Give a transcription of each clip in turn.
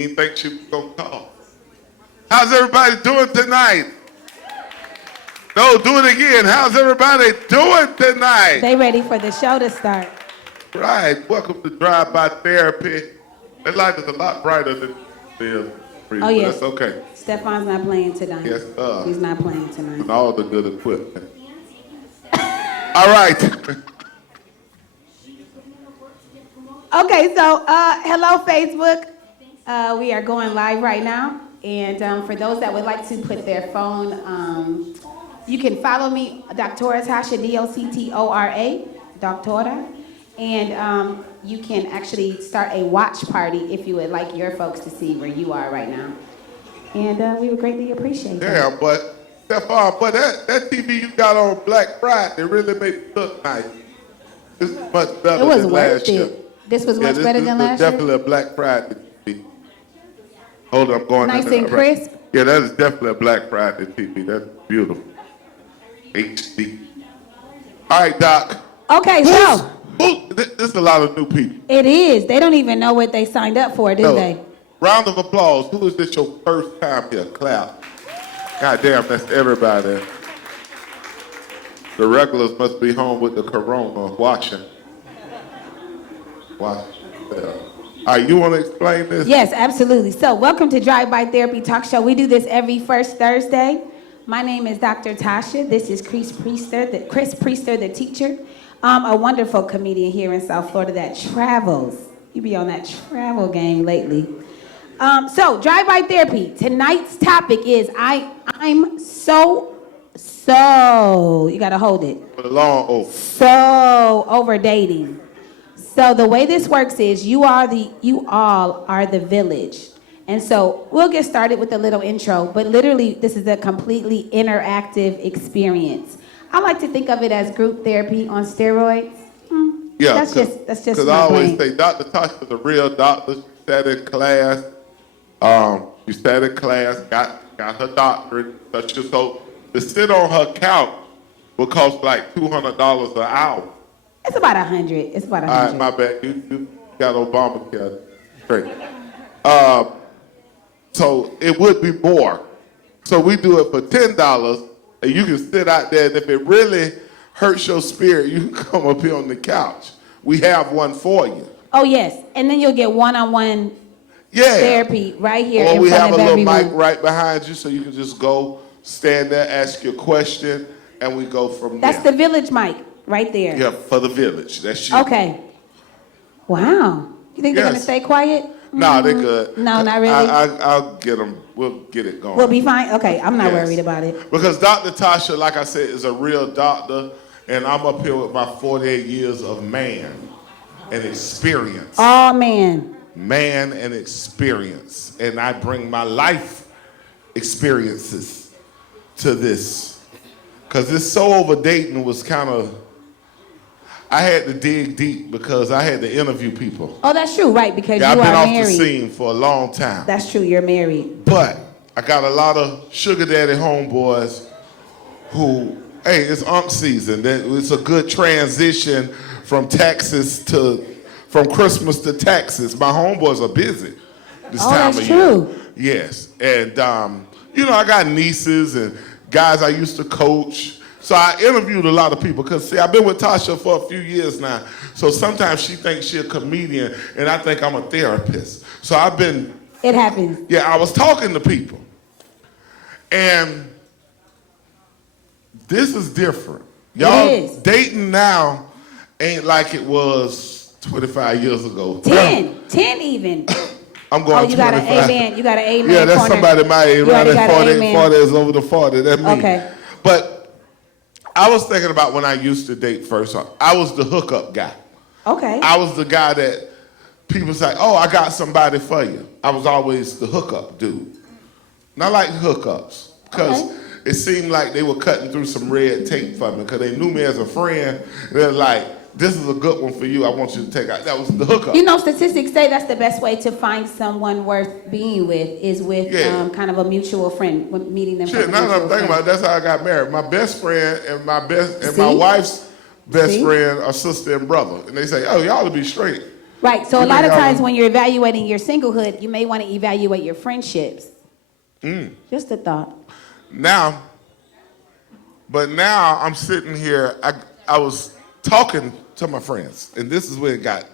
Didn't think she was gonna call. How's everybody doing tonight? No, do it again. How's everybody doing tonight? They ready for the show to start. Right. Welcome to DriveBy Therapy. That light is a lot brighter than the Oh, yes. That's okay. Stefan's not playing tonight. Yes, He's not playing tonight. And all the good equipment. All right. Okay, so hello, Facebook. We are going live right now. And for those that would like to put their phone, you can follow me, Dr. Tasha, D-O-C-T-O-R-A, Doctora. And you can actually start a watch party if you would like your folks to see where you are right now. And we would greatly appreciate that. Yeah, but Stefan, but that TV you got on Black Friday really made it look nice. This is much better than last year. This was much better than last year? Definitely a Black Friday TV. Hold on, I'm going nice and crisp? Yeah, that is definitely a Black Friday TV. That's beautiful. HD. All right, Doc. Okay, so. This is a lot of new people. It is. They don't even know what they signed up for, do they? Round of applause. Who is this your first time here? Clap. God damn, that's everybody. The regulars must be home with the corona watching. Watch. All right, you want to explain this? Yes, absolutely. So welcome to DriveBy Therapy Talk Show. We do this every first Thursday. My name is Dr. Tasha. This is Chris Priester, the teacher. A wonderful comedian here in South Florida that travels. You be on that travel game lately. So, DriveBy Therapy. Tonight's topic is I'm so, you gotta hold it. So over dating. So the way this works is you all are the village. And so we'll get started with a little intro, but literally this is a completely interactive experience. I like to think of it as group therapy on steroids. Yeah, that's just because I always say Dr. Tasha is a real doctor. She sat in class. Got her doctorate. So to sit on her couch would cost like $200 an hour. It's about 100. It's about 100. All right, my bad. You got Obamacare. Great. So it would be more. So we do it for $10. And you can sit out there, and if it really hurts your spirit, you can come up here on the couch. We have one for you. Oh, yes. And then you'll get one-on-one therapy right here or in front of everyone. we have a little mic right behind you, so you can just go, stand there, ask your question, and we go from there. That's the village mic right there. Yeah, for the village. That's you. Okay. Wow. You think they're going to stay quiet? No, they good. No, not really? I'll get them. We'll get it going. We'll be fine? Okay, I'm not worried about it. Because Dr. Tasha, like I said, is a real doctor, and I'm up here with my 48 years of man and experience. Oh, man. Man and experience. And I bring my life experiences to this. Because this so over dating was kind of... I had to dig deep because I had to interview people. Oh, that's true, right, because you are married. I've been off the scene for a long time. That's true, you're married. But I got a lot of sugar daddy homeboys who, hey, it's season. It's a good transition from Christmas to Texas. My homeboys are busy this time of year. Oh, that's true. Yes, and I got nieces and guys I used to coach. So I interviewed a lot of people because, see, I've been with Tasha for a few years now. So sometimes she thinks she's a comedian and I think I'm a therapist. So I've been... It happens. Yeah, I was talking to people. And this is different. Y'all dating now ain't like it was 25 years ago. 10 even. I'm going 25. You got an amen. You got an amen. Yeah, that's somebody my age. Right at 40 is over the 40. That's me. Okay. But... I was thinking about when I used to date first. I was the hookup guy. Okay. I was the guy that people say, oh, I got somebody for you. I was always the hookup dude. And I like hookups because it seemed like they were cutting through some red tape for me because they knew me as a friend. They're like, this is a good one for you. I want you to take out. That was the hookup. You know, statistics say that's the best way to find someone worth being with is with kind of a mutual friend, meeting them. Shit, now that I'm thinking about it, that's how I got married. My best friend and my wife's best friend are sister and brother. And they say, oh, y'all will be straight. Right. So a lot of times when you're evaluating your singlehood, you may want to evaluate your friendships. Just a thought. Now I'm sitting here. I was talking to my friends, and this is where it got.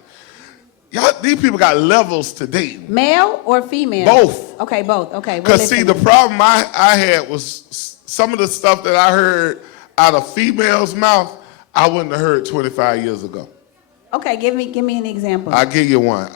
These people got levels to dating. Male or female? Both. Okay, both. Okay. Because see, the problem I had was some of the stuff that I heard out of females' mouth, I wouldn't have heard 25 years ago. Okay, give me an example. I'll give you one.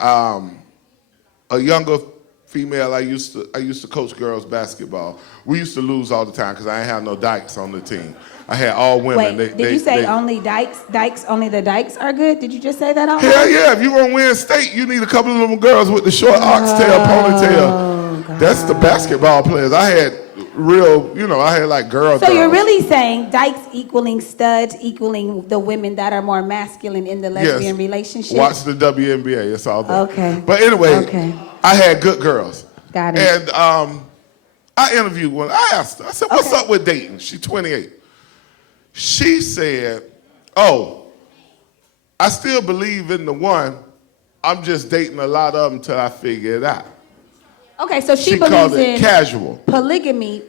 A younger female, I used to coach girls basketball. We used to lose all the time because I ain't have no dykes on the team. I had all women. Wait, did you say only dykes? Dykes, only the dykes are good? Did you just say that out loud? Hell yeah, if you want to win state, you need a couple of them girls with the short oxtail ponytail. God. That's the basketball players. I had I had like girls. So you're really saying dykes equaling studs equaling the women that are more masculine in the lesbian relationship? Watch the WNBA, it's all there. Okay. But anyway, I had good girls. Got it. And I interviewed one. I asked her, I said, what's up with dating? She's 28. She said, I still believe in the one. I'm just dating a lot of them till I figure it out. Okay, so she called believes it in casual. polygamy.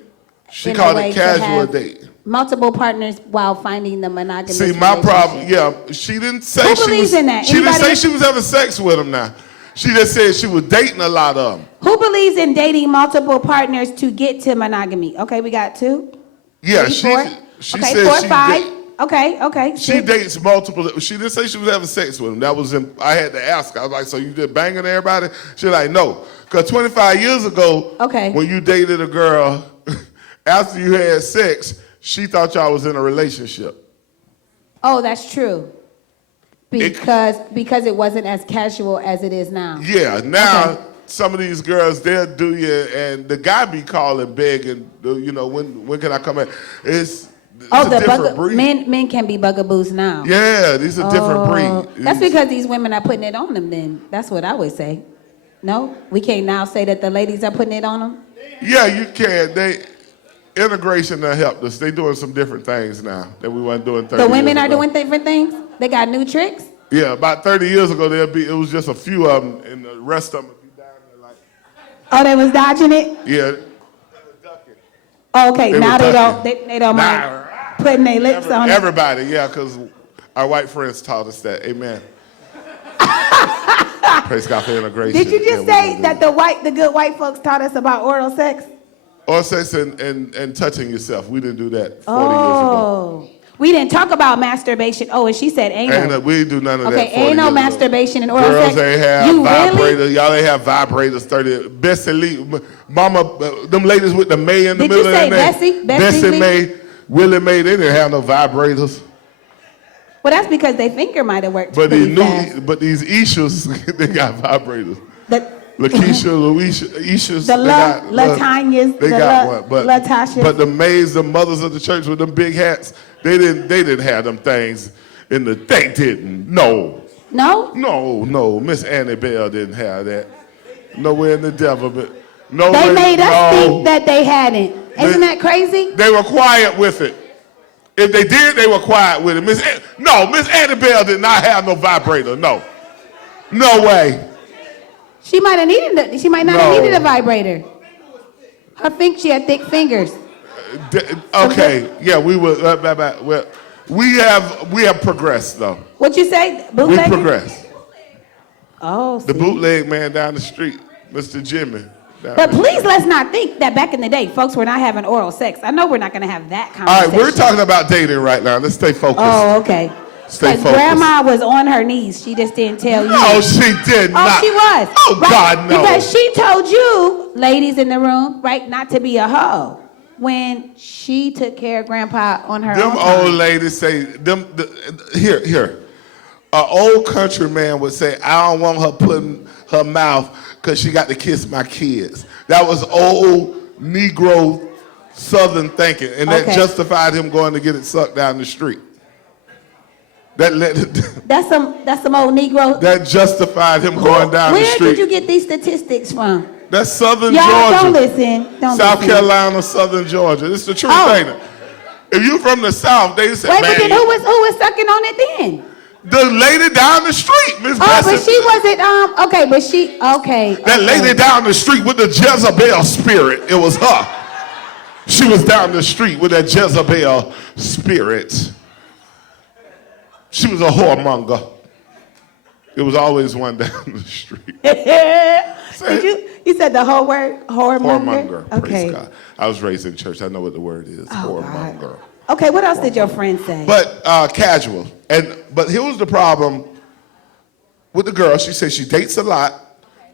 She called it casual dating. Multiple partners while finding the monogamous See, my problem, she didn't say Who believes in that? She didn't Anybody? say she was having sex with them now. She just said she was dating a lot of them. Who believes in dating multiple partners to get to monogamy? Okay, we got 2. Yeah, 3, she 4. she Okay, said 4, she 5. date- Okay. She dates multiple. She didn't say she was having sex with them. That was I had to ask her. I was like, so you just banging everybody? She's like, no. Because 25 years ago, when you dated a girl, after you had sex, she thought y'all was in a relationship. Oh, that's true. Because it wasn't as casual as it is now. Yeah, now some of these girls, they'll do you, and the guy be calling, begging, when can I come in? It's a different breed. Men can be bugaboos now. Yeah, these are different breed. That's because these women are putting it on them then. That's what I would say. No? We can't now say that the ladies are putting it on them? Yeah, you can. Integration done helped us. They doing some different things now that we weren't doing 30 years ago. The women are doing different things? They got new tricks? Yeah, about 30 years ago, it was just a few of them, and the rest of them would be down there like... Oh, they was dodging it? Yeah. Oh, okay, now they don't mind putting their lips on it. Everybody, yeah, because our white friends taught us that. Amen. Praise God for integration. Did you just say that the good white folks taught us about oral sex? Oral sex and touching yourself. We didn't do that 40 years ago. We didn't talk about masturbation. Oh, and she said anal. We didn't do none of that. Okay, ain't no masturbation and oral sex. Girls ain't have vibrators. Really? Y'all ain't have vibrators. 30. Bessie Lee, Mama, them ladies with the May in the middle of their name. Did you say Bessie May, Willie Mae, they didn't have no vibrators. Well, that's because their finger might have worked. But these Ishas, they got vibrators. Lakeisha, Ishas, the Latanyas, they got one. But Latashas. But the maids, the mothers of the church with them big hats, they didn't have them things in the. They didn't. No. Miss Annie Bell didn't have that. Nowhere in the devil, but they made us think that they hadn't. Isn't that crazy? They were quiet with it. If they did, they were quiet with it. Miss Annie Bell did not have no vibrator. No way. She might not have needed a vibrator. She had thick fingers. Okay, yeah, we were. We have progressed though. What you say? Bootleg? We progressed. Oh, the bootleg man down the street, Mr. Jimmy. But please, let's not think that back in the day, folks were not having oral sex. I know we're not going to have that conversation. All right, we're talking about dating right now. Let's stay focused. Oh, okay. Stay focused. Grandma was on her knees. She just didn't tell you. No, she did not. Oh, she was. Oh, right? God, no. Because she told you, ladies in the room, right, not to be a hoe when she took care of Grandpa on her own. Them old ladies say, here. An old country man would say, I don't want her putting her mouth because she got to kiss my kids. That was old Negro Southern thinking, and that justified him going to get it sucked down the street. That's some old Negro. That justified him going down the street. Where did you get these statistics from? That's Southern Y'all Georgia. don't listen. South Carolina, Southern Georgia. This is the truth, ain't it? If you from the South, they say, wait, but then who was sucking on it then? The lady down the street, Miss Oh, but she wasn't, okay. That lady down the street with the Jezebel spirit, it was her. She was down the street with that Jezebel spirit. She was a whoremonger. It was always one down the street. You said the whole word, whoremonger? Whoremonger, Okay. praise God. I was raised in church. I know what the word is, whoremonger. God. Okay, what else did your friend say? But casual. But here was the problem with the girl. She said she dates a lot,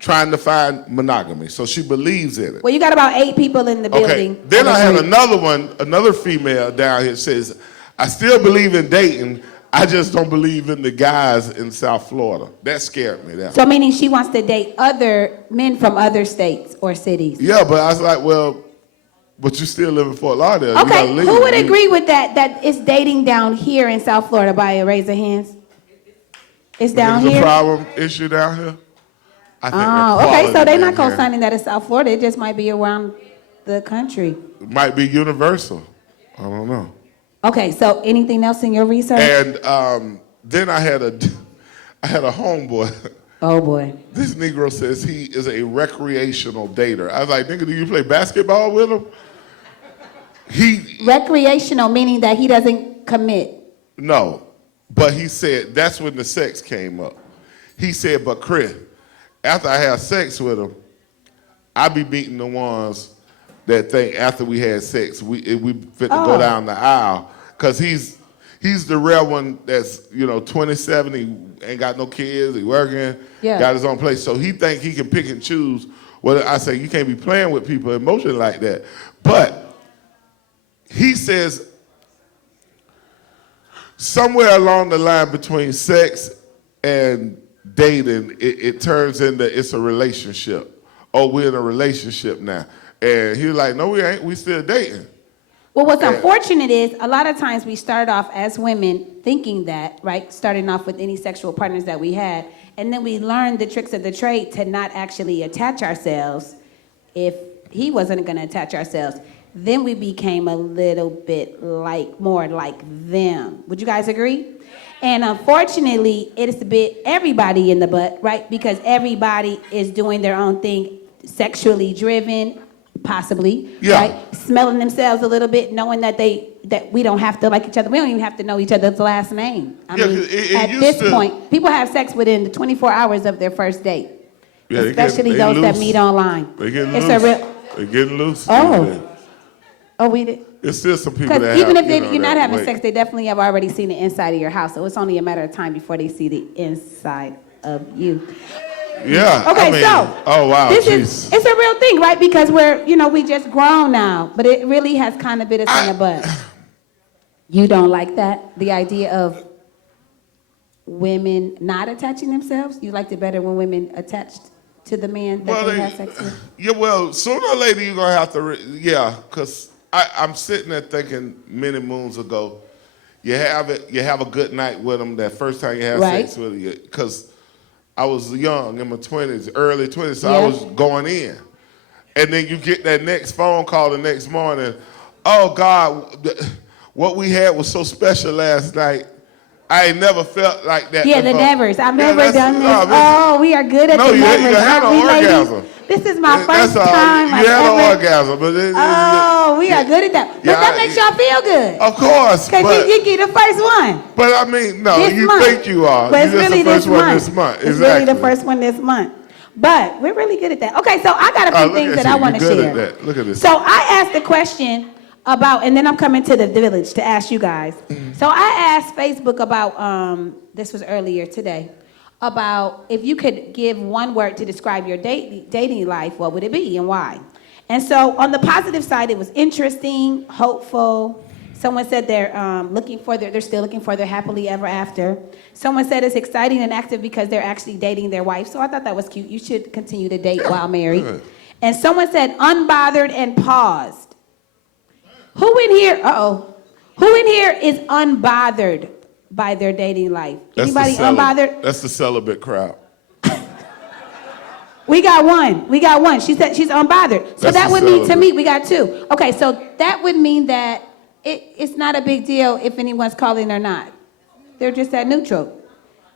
trying to find monogamy. So she believes in it. Well, you got about 8 people in the building. Okay. Then I had another female down here says, I still believe in dating. I just don't believe in the guys in South Florida. That scared me. So meaning she wants to date other men from other states or cities. Yeah, but I was like, well, but you still live in Fort Lauderdale. Okay, who would agree with that it's dating down here in South Florida by a raise of hands? It's down here? There's a problem issue down here? I think okay, so they're not co-signing that in South Florida. It just might be around the country. It might be universal. I don't know. Okay, so anything else in your research? And then I had a homeboy. Oh boy. This Negro says he is a recreational dater. I was like, nigga, do you play basketball with him? Recreational, meaning that he doesn't commit. No, but he said that's when the sex came up. He said, but Chris, after I have sex with him, I be beating the ones that think after we had sex, we fit to go down the aisle. Because he's the rare one that's, 27, he ain't got no kids, he working, got his own place. So he think he can pick and choose. Well, I say, you can't be playing with people emotionally like that. But he says, somewhere along the line between sex and dating, it turns into it's a relationship. Oh, we're in a relationship now. And he was like, no, we ain't. We still dating. Well, what's unfortunate is a lot of times we start off as women thinking that, right? Starting off with any sexual partners that we had. And then we learned the tricks of the trade to not actually attach ourselves if he wasn't going to attach ourselves. Then we became a little bit more like them. Would you guys agree? And unfortunately, it's a bit everybody in the butt, right? Because everybody is doing their own thing, sexually driven, possibly, right? Smelling themselves a little bit, knowing that we don't have to like each other. We don't even have to know each other's last name. I mean, at this point, people have sex within the 24 hours of their first date, especially those that meet online. They're getting loose. They're getting loose. Oh, we did. It's still some people that Because even if you're not having sex, sex, they definitely have already seen the inside of your house. So it's only a matter of time before they see the inside of you. Yeah. Okay, so oh wow, it's a real thing, right? Because we just grown now, but it really has kind of bit us in the butt. You don't like that? The idea of women not attaching themselves? You liked it better when women attached to the man that they had sex with? Yeah, well, sooner or later you're gonna have to. Because I'm sitting there thinking many moons ago, you have a good night with them that first time you have sex with you, because I was young in my 20s, early 20s, so I was going in. And then you get that next phone call the next morning, oh God, what we had was so special last night. I ain't never felt like that before. The nevers. I've never done this. We are good at the nevers. You had an orgasm. This is my first time I've ever. You had an orgasm. But we are good at that. But that makes y'all feel good. Of course. Because you get the first one. But I mean, no, this you month. think you are. But it's really the first one this month. It's really the first one this month. But we're really good at that. Okay, so I got a few things that I want to share. Look at this. So I asked a question about, and then I'm coming to the village to ask you guys. So I asked Facebook about, this was earlier today, about if you could give one word to describe your dating life, what would it be and why? And so on the positive side, it was interesting, hopeful. Someone said they're still looking for their happily ever after. Someone said it's exciting and active because they're actually dating their wife. So I thought that was cute. You should continue to date while married. Good. And someone said unbothered and paused. Who in here is unbothered by their dating life? Anybody unbothered? That's the celibate crowd. We got one. She said she's unbothered. So that would mean, to me, we got 2. Okay, so that would mean that it's not a big deal if anyone's calling or not. They're just at neutral.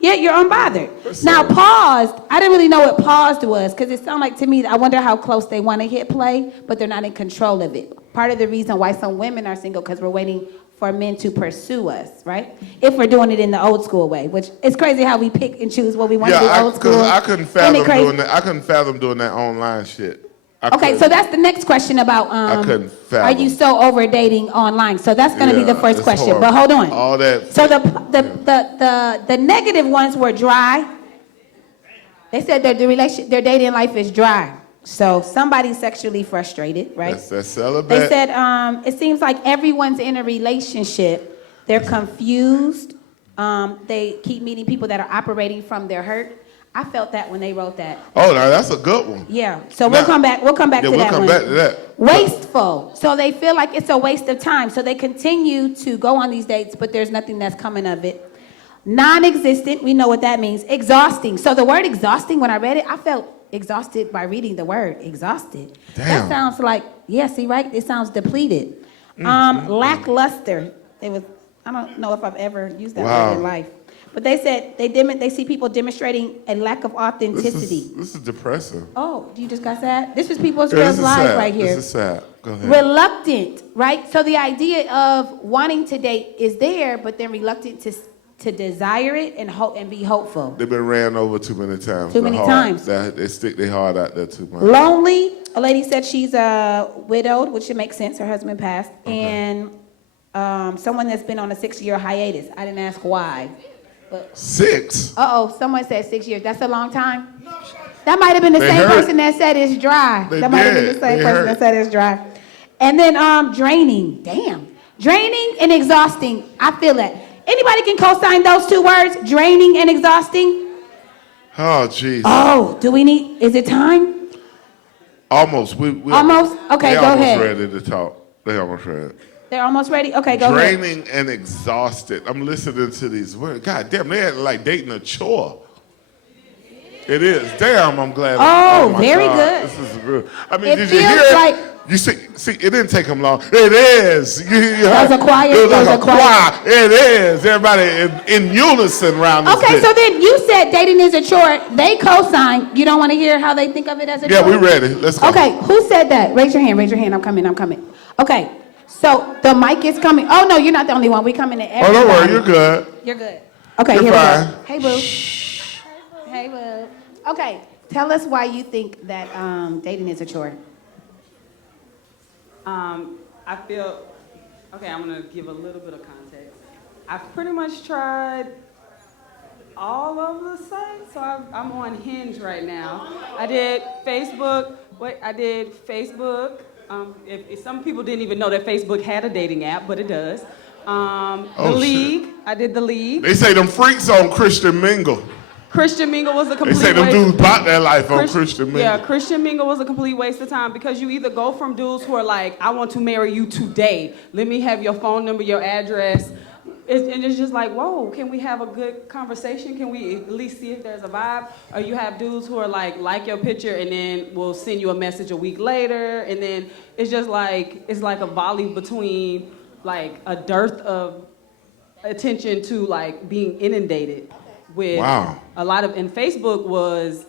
Yeah, you're unbothered. What's Now, up? paused, I didn't really know what paused was because it sounded like to me, I wonder how close they want to hit play, but they're not in control of it. Part of the reason why some women are single because we're waiting for men to pursue us, right? If we're doing it in the old school way, which it's crazy how we pick and choose what we want to do old school. I couldn't fathom doing that. I couldn't fathom doing that online shit. Okay, so that's the next question about I couldn't fathom. are you so over dating online? So that's going to be the first it's question. horrible. But hold on. All that. So the negative ones were dry. They said that their dating life is dry. So somebody's sexually frustrated, right? That's celibate. They said it seems like everyone's in a relationship. They're confused. They keep meeting people that are operating from their hurt. I felt that when they wrote that. Oh, now that's a good one. Yeah. So we'll come back to that one. We'll come back to that. Wasteful. So they feel like it's a waste of time. So they continue to go on these dates, but there's nothing that's coming of it. Non-existent. We know what that means. Exhausting. So the word exhausting, when I read it, I felt exhausted by reading the word exhausted. Damn. That sounds like, yeah, see, right? It sounds depleted. Lackluster. I don't know if I've ever used that word in life. But they said they see people demonstrating a lack of authenticity. This is depressing. Oh, you just got sad? This is People's Girls Live right here. This is sad. Go ahead. Reluctant, right? So the idea of wanting to date is there, but then reluctant to desire it and hope and be hopeful. They've been ran over too many times. Too many times. They stick their heart out there too much. Lonely. A lady said she's widowed, which should make sense. Her husband passed. Okay. And someone that's been on a 6-year hiatus. I didn't ask why. But 6? Someone said 6 years. That's a long time? That might have been the same person that said it's dry. That might have been the same person that said it's dry. And then draining. Damn. Draining and exhausting. I feel that. Anybody can co-sign those two words? Draining and exhausting? Oh, jeez. Oh, is it time? Almost. Almost? Okay, go ahead. They're almost ready to talk. They're almost ready. They're almost ready? Okay, go ahead. Draining and exhausted. I'm listening to these words. God damn, they're like dating a chore. It is. Damn, I'm glad. Oh, my very God. good. This is real. I mean, It did you feels hear it? like- You see, it didn't take them long. It is. There's a choir. It was like There's a a choir. choir. It is. Everybody in unison around this Okay, bitch. so then you said dating is a chore. They co-sign. You don't want to hear how they think of it as a chore? Yeah, we ready. Let's go. Okay, who said that? Raise your hand. Raise your hand. I'm coming. Okay, so the mic is coming. Oh, no, you're not the only one. We coming to Oh, everybody. don't worry. You're good. You're good. Okay, You're here fine. we go. Hey, boo. Hey, boo. Okay, tell us why you think that dating is a chore. I feel, okay, I'm gonna give a little bit of context. I've pretty much tried all of the sites, so I'm on Hinge right now. I did Facebook. If some people didn't even know that Facebook had a dating app, but it does. The League. Shit. I did the League. They say them freaks on Christian Mingle. Christian Mingle was a They complete say them waste. dudes bought their life on Christian Mingle. Yeah, Christian Mingle was a complete waste of time because you either go from dudes who are like, I want to marry you today. Let me have your phone number, your address. And it's just like, whoa, can we have a good conversation? Can we at least see if there's a vibe? Or you have dudes who are like your picture and then will send you a message a week later. And then it's just like, it's like a volley between like a dearth of attention to like being inundated with a lot of, and Facebook was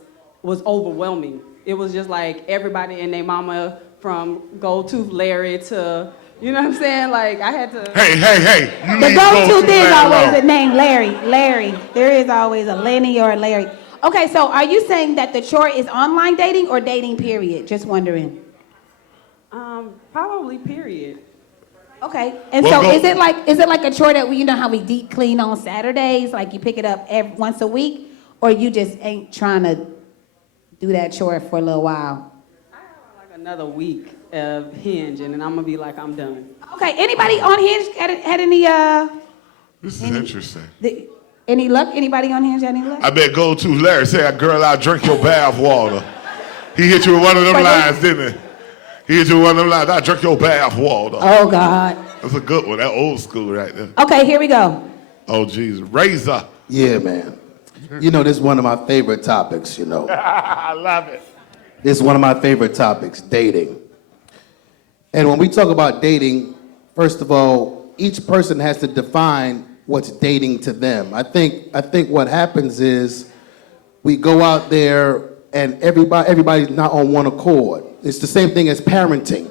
overwhelming. It was just like everybody and their mama from Gold Tooth Larry to, you know what I'm saying? Like I had to. Hey. You The leave go-to is Larry always alone. a name, Larry. There is always a Lenny or a Larry. Okay, so are you saying that the chore is online dating or dating period? Just wondering. Probably period. Okay, and Well, so go- is it like a chore that you know how we deep clean on Saturdays, like you pick it up once a week, or you just ain't trying to do that chore for a little while? I have like another week of Hinge, and then I'm gonna be like, I'm done. Okay, anybody on Hinge had any This is interesting. any luck? Anybody on Hinge had any luck? I bet Gold Tooth Larry said, girl, I'll drink your bath water. He hit you with one of them lines, didn't he? He hit you with one of them lines, I'll drink your bath water. Oh God. That's a good one. That old school right there. Okay, here we go. Oh, geez. Razor. Yeah, man. You know, this is one of my favorite topics, you know. I love it. This is one of my favorite topics, dating. And when we talk about dating, first of all, each person has to define what's dating to them. I think what happens is we go out there and everybody's not on one accord. It's the same thing as parenting.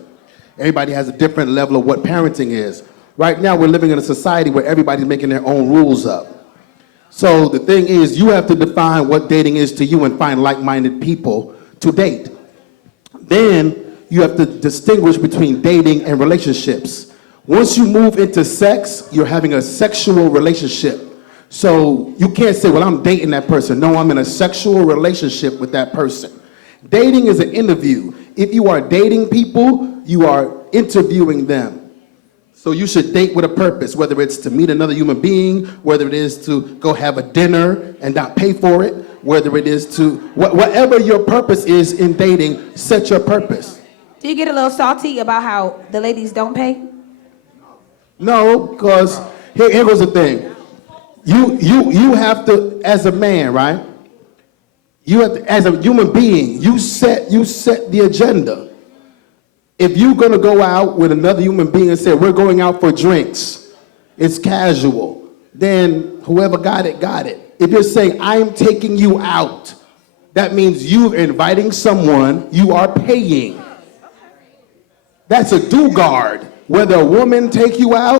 Everybody has a different level of what parenting is. Right now, we're living in a society where everybody's making their own rules up. So the thing is, you have to define what dating is to you and find like-minded people to date. Then you have to distinguish between dating and relationships. Once you move into sex, you're having a sexual relationship. So you can't say, well, I'm dating that person. No, I'm in a sexual relationship with that person. Dating is an interview. If you are dating people, you are interviewing them. So you should date with a purpose, whether it's to meet another human being, whether it is to go have a dinner and not pay for it, whether it is to, whatever your purpose is in dating, set your purpose. Do you get a little salty about how the ladies don't pay? No, because here goes the thing. You have to, as a man, right? You have to, as a human being, you set the agenda. If you're gonna go out with another human being and say, we're going out for drinks, it's casual, then whoever got it, got it. If you're saying, I'm taking you out, that means you're inviting someone, you are paying. That's a do-guard. Whether a woman take you out